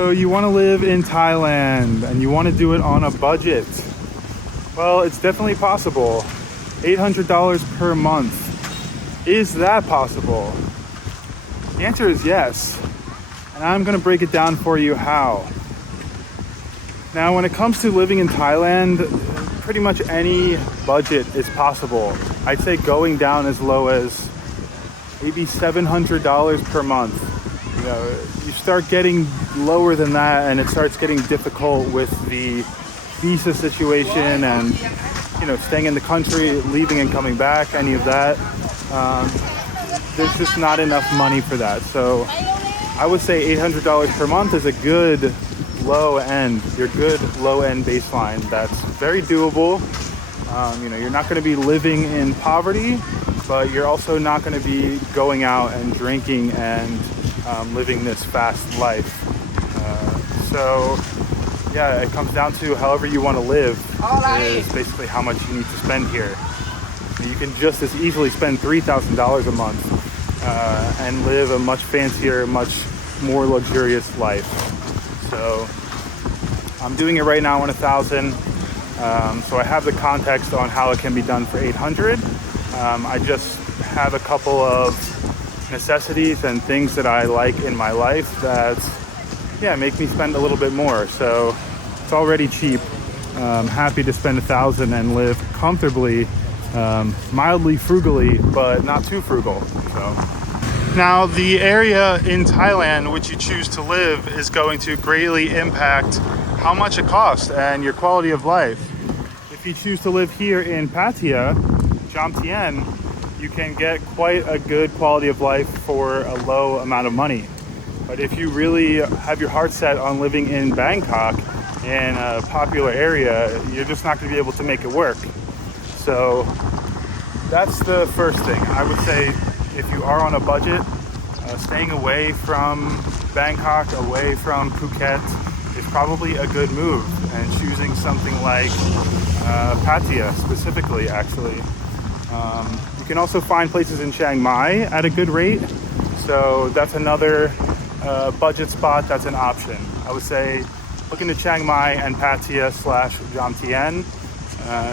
So you want to live in Thailand and you want to do it on a budget. Well, it's definitely possible. $800 per month. Is that possible? The answer is yes. And I'm going to break it down for you how. Now, when it comes to living in Thailand, pretty much any budget is possible. I'd say going down as low as maybe $700 per month. You know, you start getting lower than that and it starts getting difficult with the visa situation and, you know, staying in the country, leaving and coming back, any of that. There's just not enough money for that. So I would say $800 per month is a good low end, your good low end baseline. That's very doable. You know, you're not going to be living in poverty, but you're also not going to be going out and drinking and living this fast life. So yeah, it comes down to however you want to live is basically how much you need to spend here. You can just as easily spend $3,000 a month and live a much fancier, much more luxurious life. So I'm doing it right now on 1,000. So I have the context on how it can be done for 800. I just have a couple of necessities and things that I like in my life that, yeah, make me spend a little bit more. So it's already cheap. I'm happy to spend 1,000 and live comfortably, mildly frugally, but not too frugal. So now the area in Thailand which you choose to live is going to greatly impact how much it costs and your quality of life. If you choose to live here in Pattaya, Jomtien, you can get quite a good quality of life for a low amount of money. But if you really have your heart set on living in Bangkok, in a popular area, you're just not going to be able to make it work. So that's the first thing. I would say if you are on a budget, staying away from Bangkok, away from Phuket is probably a good move, and choosing something like Pattaya specifically, actually. You can also find places in Chiang Mai at a good rate, so that's another budget spot that's an option. I would say look into Chiang Mai and Pattaya / Jomtien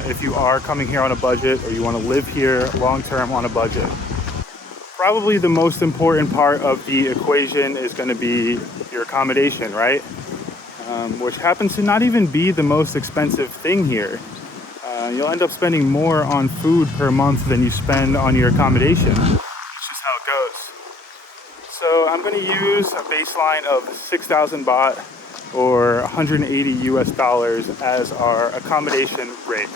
if you are coming here on a budget or you want to live here long term on a budget. Probably the most important part of the equation is going to be your accommodation, right? Which happens to not even be the most expensive thing here. You'll end up spending more on food per month than you spend on your accommodation. It's just how it goes. So I'm going to use a baseline of 6,000 baht or $180 as our accommodation rate.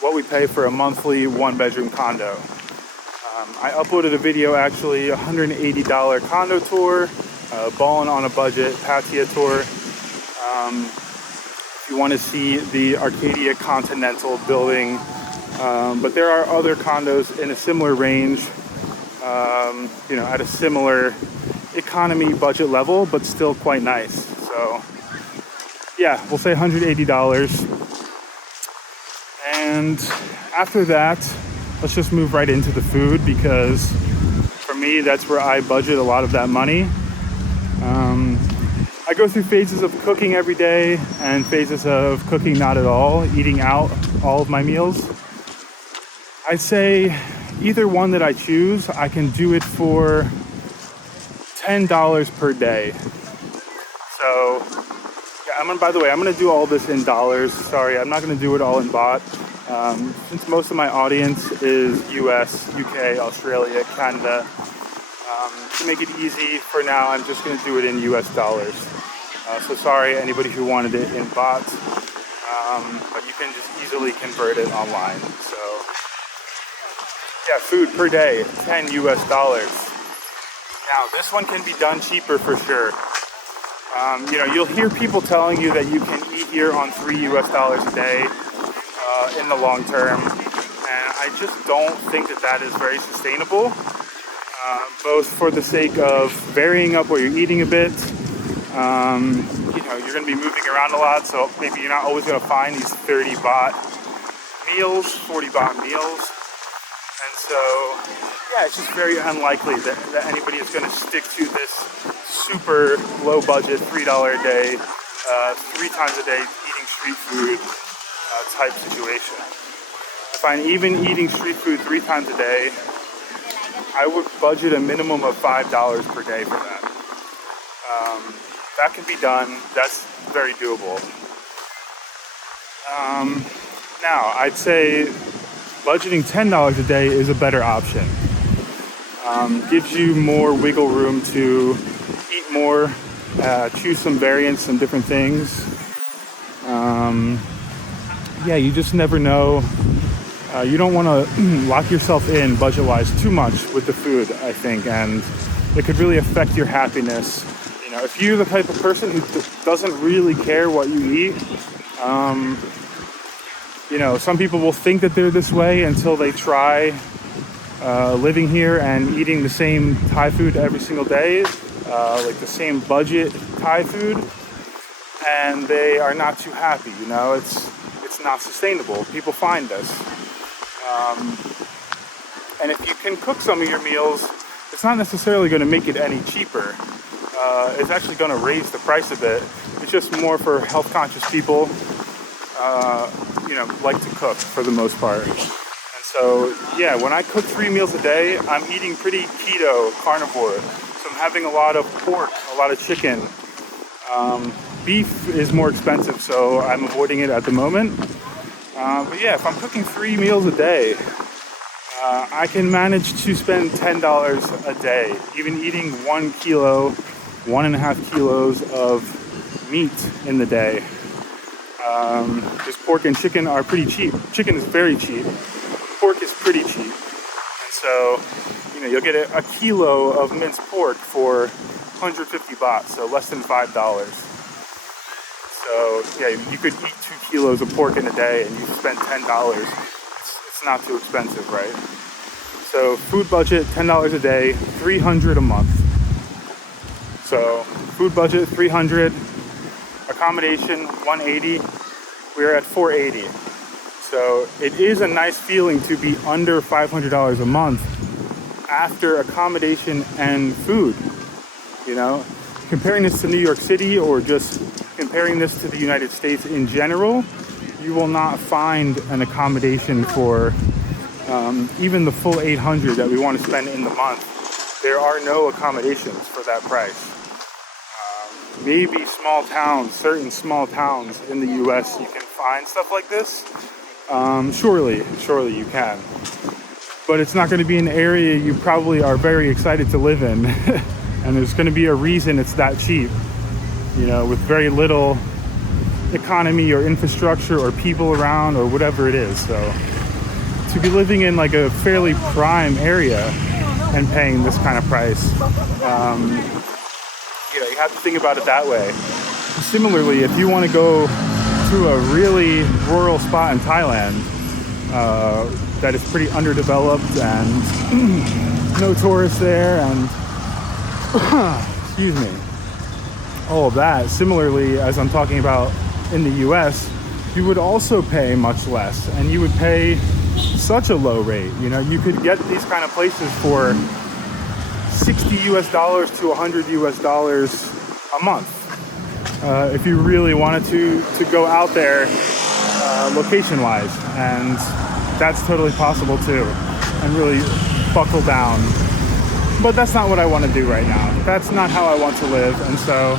What we pay for a monthly one-bedroom condo. I uploaded a video actually, $180 condo tour, ballin' on a budget Pattaya tour. If you want to see the Arcadia Continental building, but there are other condos in a similar range, you know, at a similar economy budget level, but still quite nice. So yeah, we'll say $180. And after that, let's just move right into the food, because for me, that's where I budget a lot of that money. I go through phases of cooking every day and phases of cooking not at all, eating out all of my meals. I'd say either one that I choose, I can do it for $10 per day. So, yeah, by the way, I'm gonna do all this in dollars. Sorry, I'm not gonna do it all in baht. Since most of my audience is US, UK, Australia, Canada, to make it easy for now, I'm just going to do it in US dollars. So sorry, anybody who wanted it in baht, but you can just easily convert it online. So yeah, food per day, 10 US dollars. Now this one can be done cheaper for sure. You know, you'll hear people telling you that you can eat here on 3 US dollars a day in the long term, and I just don't think that that is very sustainable, both for the sake of varying up what you're eating a bit. You know, you're going to be moving around a lot, so maybe you're not always going to find these 30 baht meals, 40 baht meals, and so yeah, it's just very unlikely that anybody is going to stick to this super low budget, $3 a day, 3 times a day eating street food type situation. If I'm even eating street food 3 times a day, I would budget a minimum of $5 per day for that. That can be done. That's very doable. Now, I'd say budgeting $10 a day is a better option. Gives you more wiggle room to eat more, choose some variants, some different things. You just never know. You don't want to lock yourself in budget-wise too much with the food, I think, and it could really affect your happiness. You know, if you're the type of person who doesn't really care what you eat, some people will think that they're this way until they try living here and eating the same Thai food every single day, like the same budget Thai food, and they are not too happy. It's not sustainable. People find this. And if you can cook some of your meals, it's not necessarily going to make it any cheaper. It's actually going to raise the price a bit. It's just more for health conscious people, like to cook for the most part. And so, when I cook 3 meals a day, I'm eating pretty keto, carnivore. So I'm having a lot of pork, a lot of chicken. Beef is more expensive, so I'm avoiding it at the moment. If I'm cooking 3 meals a day, I can manage to spend $10 a day, even eating 1.5 kilos of meat in the day. Just pork and chicken are pretty cheap. Chicken is very cheap. Pork is pretty cheap. And so, you'll get a kilo of minced pork for 150 baht, so less than $5. So, you could eat 2 kilos of pork in a day and you spend $10. It's not too expensive, right? So, food budget, $10 a day, $300 a month. So, food budget, $300. Accommodation, $180. We're at $480. So, it is a nice feeling to be under $500 a month after accommodation and food. Comparing this to New York City or just comparing this to the United States in general, you will not find an accommodation for even the full $800 that we want to spend in the month. There are no accommodations for that price. Maybe certain small towns in the US, you can find stuff like this. Surely you can. But it's not going to be an area you probably are very excited to live in. And there's going to be a reason it's that cheap, with very little economy or infrastructure or people around or whatever it is. So to be living in like a fairly prime area and paying this kind of price, you have to think about it that way. Similarly, if you want to go to a really rural spot in Thailand that is pretty underdeveloped and no tourists there and excuse me, all of that. Similarly, as I'm talking about in the US, you would also pay much less and you would pay such a low rate. You could get these kind of places for $60 to $100 a month if you really wanted to go out there location wise, and that's totally possible too, and really buckle down. But that's not what I want to do right now. That's not how I want to live. And so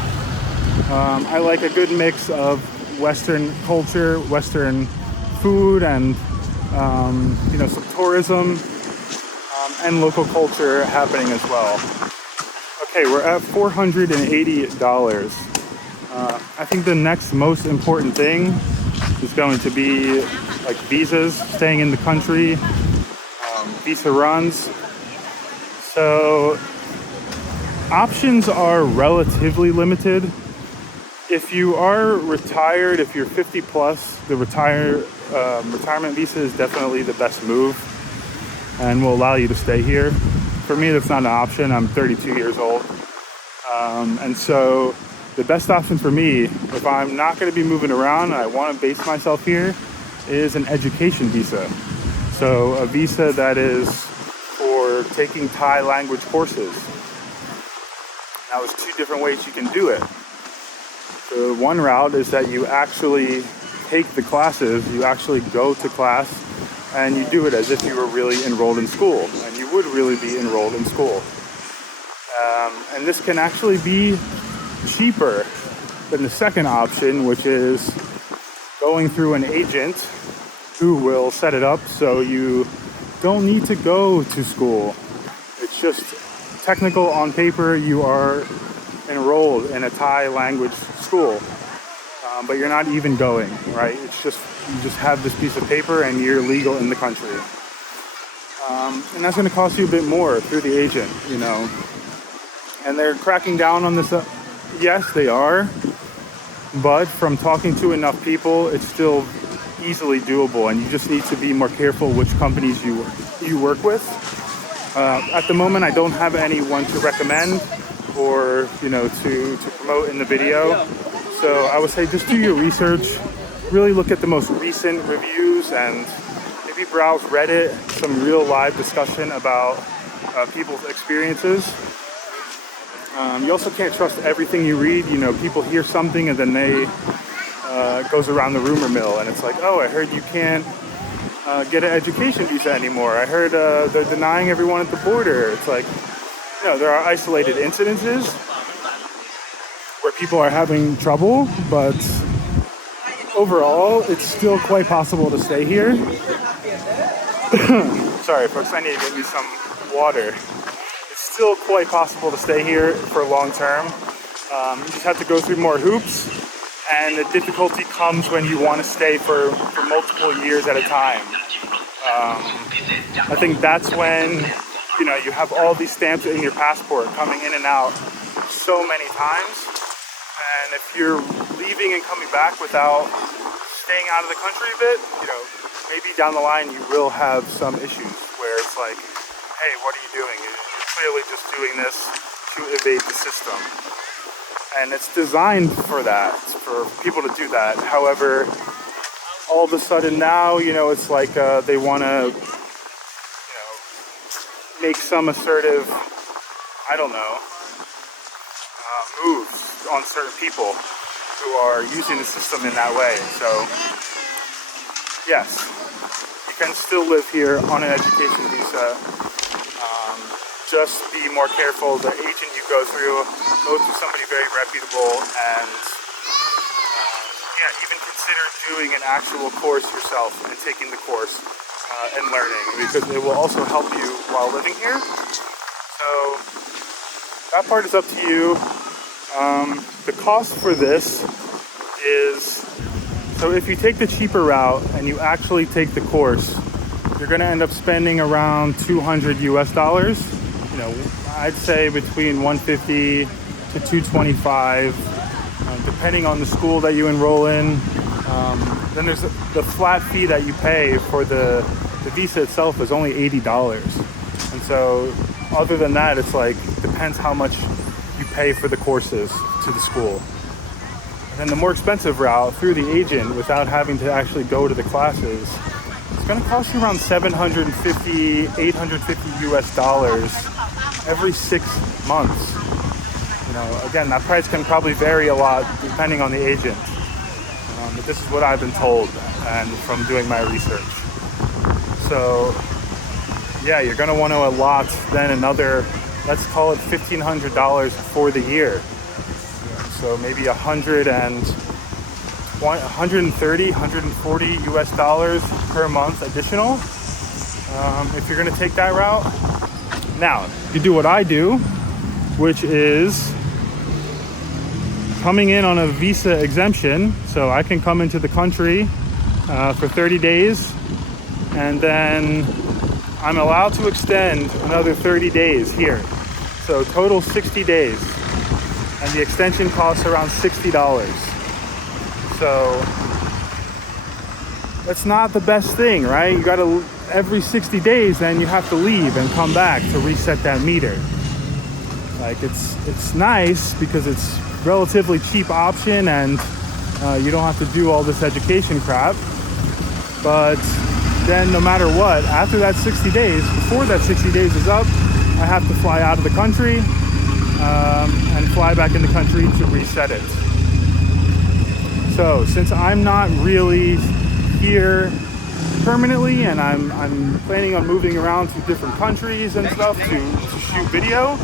I like a good mix of Western culture, Western food, and some tourism and local culture happening as well. Okay, we're at $480. I think the next most important thing is going to be like visas, staying in the country, visa runs. So options are relatively limited. If you are retired, if you're 50 plus, the retirement visa is definitely the best move and will allow you to stay here. For me, that's not an option. I'm 32 years old. And so the best option for me, if I'm not going to be moving around and I want to base myself here, is an education visa. So a visa that is for taking Thai language courses. Now there's two different ways you can do it. The one route is that you actually take the classes, you actually go to class, and you do it as if you were really enrolled in school, and you would really be enrolled in school. And this can actually be cheaper than the second option, which is going through an agent who will set it up so you don't need to go to school. It's just technical on paper. You are enrolled in a Thai language school, but you're not even going, right? It's just, you just have this piece of paper and you're legal in the country. And that's going to cost you a bit more through the agent, you know. And they're cracking down on this. Yes, they are. But from talking to enough people, it's still easily doable. And you just need to be more careful which companies you work with. At the moment, I don't have anyone to recommend or, you know, to promote in the video. So I would say just do your research. Really look at the most recent reviews and maybe browse Reddit, some real live discussion about people's experiences. You also can't trust everything you read. You know, people hear something and then they goes around the rumor mill, and it's like, oh, I heard you can't get an education visa anymore. I heard they're denying everyone at the border. It's like, you know, there are isolated incidences where people are having trouble, but overall, it's still quite possible to stay here. Sorry, folks, I need to get me some water. It's still quite possible to stay here for long term. You just have to go through more hoops, and the difficulty comes when you want to stay for multiple years at a time. I think that's when, you know, you have all these stamps in your passport coming in and out so many times. And if you're leaving and coming back without staying out of the country a bit, you know, maybe down the line you will have some issues where it's like, hey, what are you doing? You're clearly just doing this to evade the system. And it's designed for that, for people to do that. However, all of a sudden now, you know, it's like they want to, you know, make some assertive, I don't know, moves on certain people who are using the system in that way. So, yes, you can still live here on an education visa. Just be more careful. The agent you go through, go to somebody very reputable, and yeah, even consider doing an actual course yourself and taking the course and learning, because it will also help you while living here. So that part is up to you. The cost for this is, so if you take the cheaper route and you actually take the course, you're going to end up spending around 200 US dollars. You know, I'd say between 150 to 225, depending on the school that you enroll in. Then there's the flat fee that you pay for the visa itself is only $80. And so other than that, it's like, depends how much you pay for the courses to the school. And then the more expensive route through the agent without having to actually go to the classes, it's going to cost you around $750, $850 US dollars every 6 months. You know, again, that price can probably vary a lot depending on the agent. But this is what I've been told and from doing my research. So yeah, you're going to want to allot then another, let's call it $1,500 for the year. So maybe 130, 140 US dollars per month additional if you're going to take that route. Now, you do what I do, which is coming in on a visa exemption. So I can come into the country for 30 days, and then I'm allowed to extend another 30 days here. So total 60 days. And the extension costs around $60. So that's not the best thing, right? You gotta, every 60 days, then you have to leave and come back to reset that meter. Like, it's nice because it's relatively cheap option, and you don't have to do all this education crap. But then no matter what, after that 60 days, before that 60 days is up, I have to fly out of the country, and fly back in the country to reset it. So since I'm not really here permanently, and I'm planning on moving around to different countries and stuff to shoot video,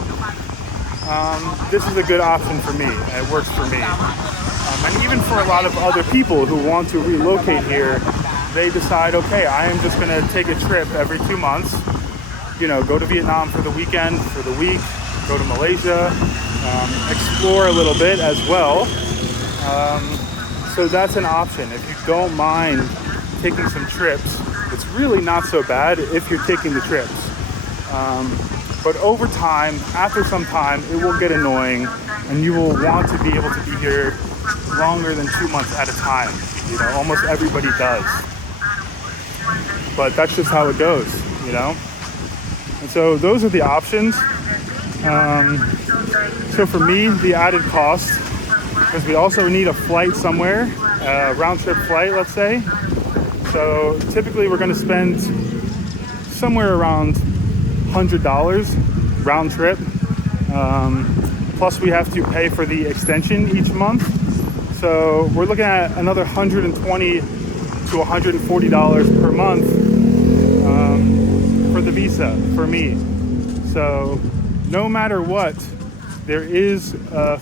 this is a good option for me. It works for me. And even for a lot of other people who want to relocate here, they decide, okay, I am just gonna take a trip every 2 months, you know, go to Vietnam for the weekend, for the week, go to Malaysia, explore a little bit as well. So that's an option. If you don't mind taking some trips, it's really not so bad if you're taking the trips. But over time, after some time, it will get annoying, and you will want to be able to be here longer than 2 months at a time. You know, almost everybody does. But that's just how it goes, you know? And so those are the options. So for me, the added cost, because we also need a flight somewhere, round trip flight, let's say. So typically we're gonna spend somewhere around $100 round trip. Plus we have to pay for the extension each month. So we're looking at another $120 to $140 per month for the visa for me. So no matter what, there is a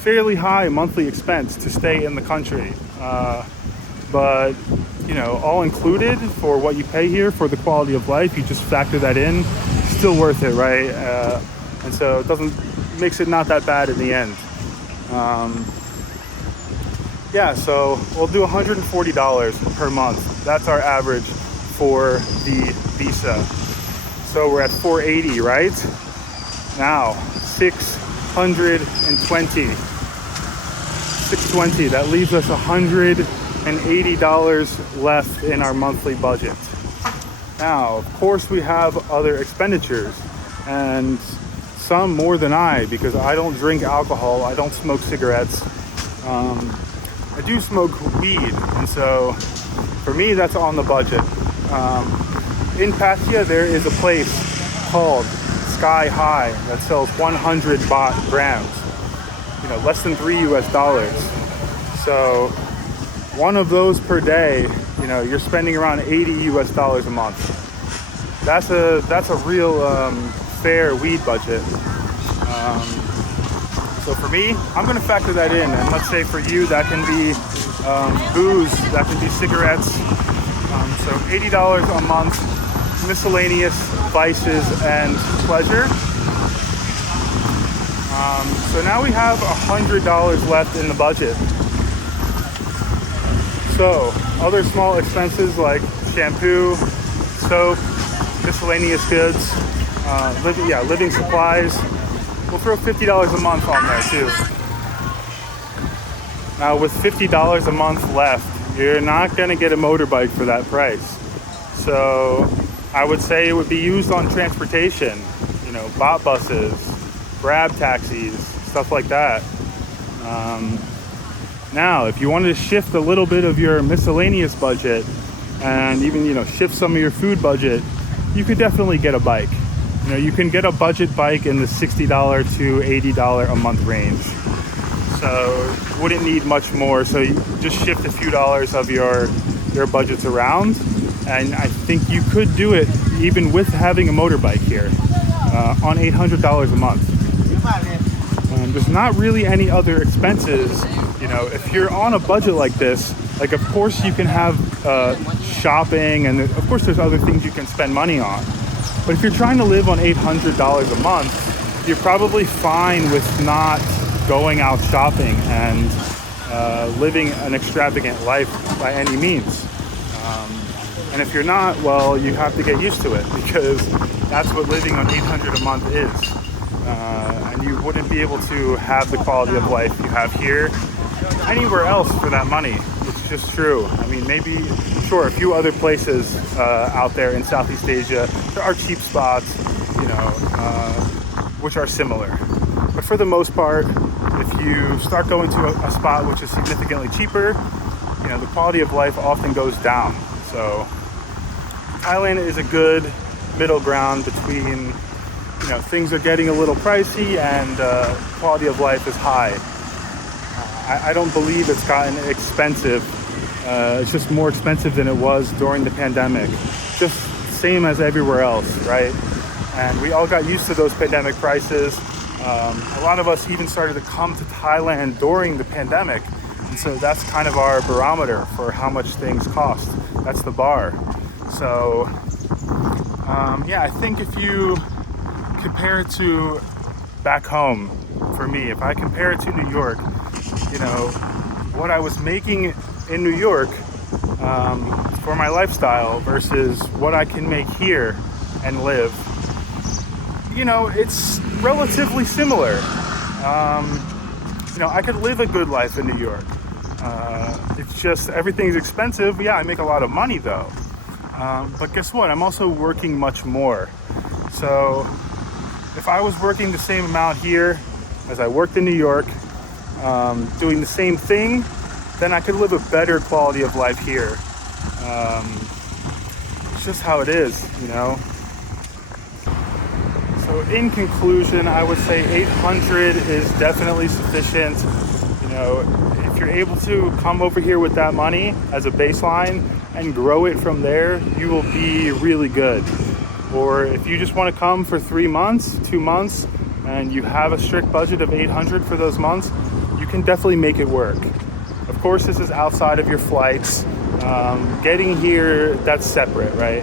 fairly high monthly expense to stay in the country. But you know, all included for what you pay here for the quality of life, you just factor that in, still worth it, right? And so it makes it not that bad in the end. Yeah, so we'll do $140 per month. That's our average for the visa. So we're at $480, right? Now, $620. That leaves us $180 left in our monthly budget. Now, of course, we have other expenditures, and some more than I, because I don't drink alcohol, I don't smoke cigarettes. I do smoke weed, and so for me, that's on the budget. In Pattaya, there is a place called Sky High that sells 100 baht grams, you know, less than $3 US. So one of those per day, you know, you're spending around $80 US a month. That's a real fair weed budget. So for me, I'm gonna factor that in, and let's say for you that can be booze, that can be cigarettes. So $80 a month, miscellaneous vices and pleasure. So now we have $100 left in the budget. So other small expenses like shampoo, soap, miscellaneous goods, living supplies. We'll throw $50 a month on there too. Now with $50 a month left, you're not gonna get a motorbike for that price. So I would say it would be used on transportation, you know, bot buses, grab taxis, stuff like that. Now, if you wanted to shift a little bit of your miscellaneous budget and even, you know, shift some of your food budget, you could definitely get a bike. You know, you can get a budget bike in the $60 to $80 a month range. So wouldn't need much more. So you just shift a few dollars of your budgets around. And I think you could do it even with having a motorbike here on $800 a month. There's not really any other expenses. You know, if you're on a budget like this, like of course you can have shopping, and of course there's other things you can spend money on. But if you're trying to live on $800 a month, you're probably fine with not going out shopping and living an extravagant life by any means. And if you're not, well, you have to get used to it, because that's what living on $800 a month is. And you wouldn't be able to have the quality of life you have here anywhere else for that money. It's just true. I mean, maybe, sure, a few other places out there in Southeast Asia, there are cheap spots, you know, which are similar. But for the most part, if you start going to a spot which is significantly cheaper, you know, the quality of life often goes down. So Thailand is a good middle ground between things are getting a little pricey and quality of life is high. I don't believe it's gotten expensive. It's just more expensive than it was during the pandemic. Just same as everywhere else, right? And we all got used to those pandemic prices. A lot of us even started to come to Thailand during the pandemic. And so that's kind of our barometer for how much things cost. That's the bar. So, I think if you compare it to back home, for me, if I compare it to New York, what I was making in New York for my lifestyle versus what I can make here and live, it's relatively similar. I could live a good life in New York. It's just everything's expensive. Yeah, I make a lot of money though. But guess what? I'm also working much more. So if I was working the same amount here as I worked in New York, doing the same thing, then I could live a better quality of life here. It's just how it is, So in conclusion, I would say 800 is definitely sufficient. If you're able to come over here with that money as a baseline and grow it from there, you will be really good. Or if you just want to come for 3 months, 2 months, and you have a strict budget of 800 for those months, you can definitely make it work. Of course, this is outside of your flights. Getting here, that's separate, right?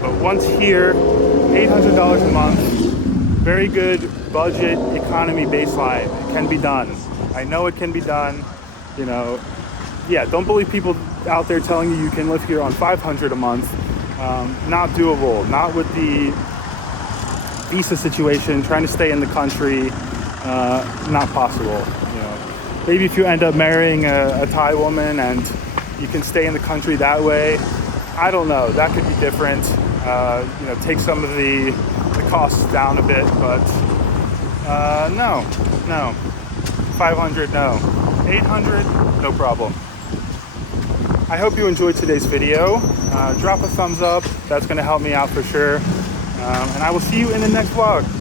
But once here, $800 a month, very good budget economy baseline. It can be done. I know it can be done. Don't believe people out there telling you can live here on $500 a month. Not doable. Not with the visa situation, trying to stay in the country. Not possible. Maybe if you end up marrying a Thai woman and you can stay in the country that way, I don't know. That could be different. Take some of the costs down a bit, but no. 500, no. 800, no problem. I hope you enjoyed today's video. Drop a thumbs up. That's going to help me out for sure. And I will see you in the next vlog.